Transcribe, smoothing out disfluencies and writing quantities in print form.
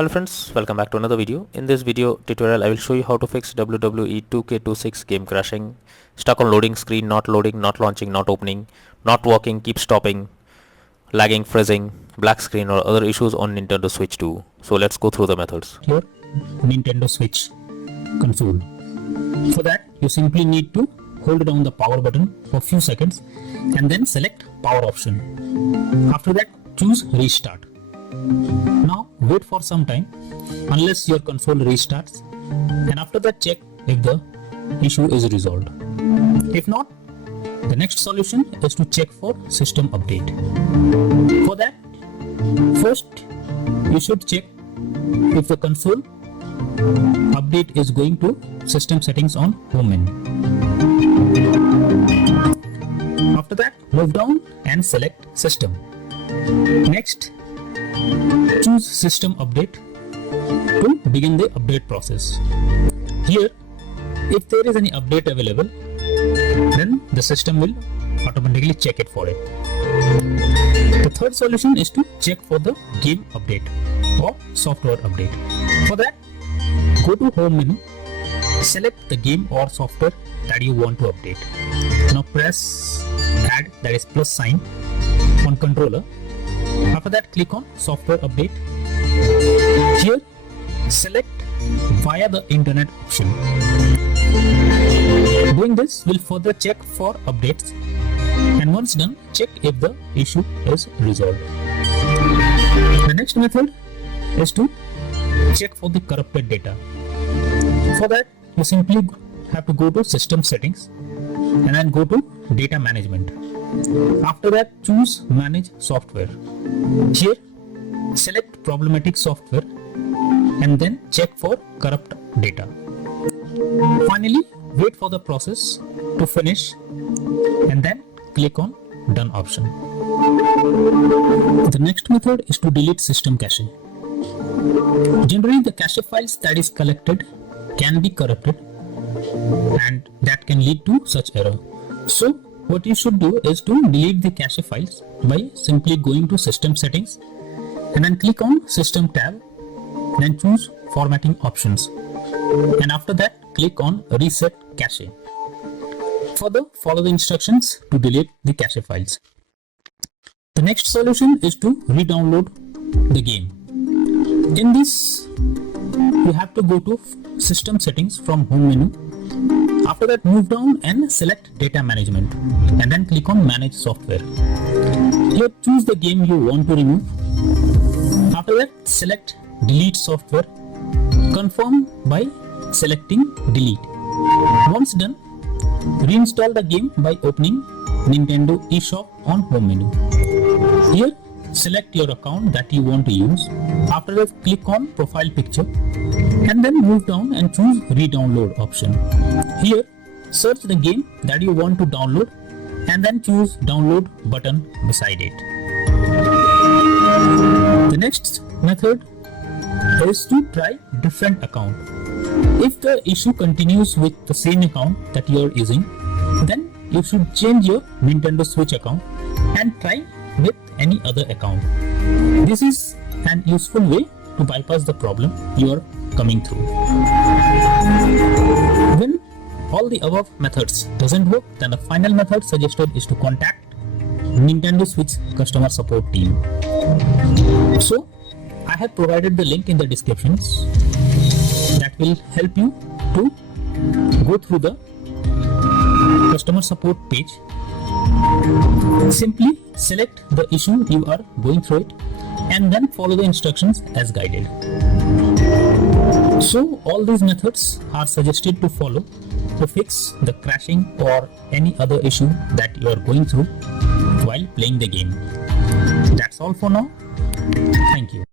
Hello friends, welcome back to another video. In this video tutorial I will show you how to fix WWE 2K26 game crashing, stuck on loading screen, not loading, not launching, not opening, not working, keep stopping, lagging, freezing, black screen or other issues on Nintendo Switch 2. So let's go through the methods. Your Nintendo Switch console. For that you simply need to hold down the power button for a few seconds and then select power option. After that choose restart. Now wait for some time unless your console restarts, and after that check if the issue is resolved. If not, the next solution is to check for system update. For that, first you should check if the console update is going to system settings on home menu. After that, move down and select system. Next, choose system update to begin the update process. Here, if there is any update available, then the system will automatically check it for it. The third solution is to check for the game update or software update. For that, go to home menu, select the game or software that you want to update. Now press add, that is plus sign, on controller. After that, click on software update. Here, select via the internet option. Doing this will further check for updates, and once done, check if the issue is resolved. The next method is to check for the corrupted data. For that, you simply have to go to system settings and then go to data management. After that, choose manage software. Here, select problematic software and then check for corrupt data. Finally, wait for the process to finish and then click on done option. The next method is to delete system cache. Generally, the cache files that is collected can be corrupted and that can lead to such error. So what you should do is to delete the cache files by simply going to system settings and then click on system tab, then choose formatting options, and after that click on reset cache. Further, follow the instructions to delete the cache files. The next solution is to re-download the game. In this, you have to go to system settings from home menu. After that, move down and select data management and then click on manage software. Here, choose the game you want to remove. After that, select delete software. Confirm by selecting delete. Once done, reinstall the game by opening Nintendo eShop on home menu. Here, select your account that you want to use. After that, click on profile picture and then move down and choose re-download option. Here, search the game that you want to download and then choose download button beside it. The next method is to try different account. If the issue continues with the same account that you are using, then you should change your Nintendo Switch account and try with any other account. This is an useful way to bypass the problem you are coming through. When all the above methods doesn't work, then the final method suggested is to contact Nintendo Switch customer support team. So I have provided the link in the descriptions that will help you to go through the customer support page. Simply select the issue you are going through it and then follow the instructions as guided. So all these methods are suggested to follow to fix the crashing or any other issue that you are going through while playing the game. That's all for now. Thank you.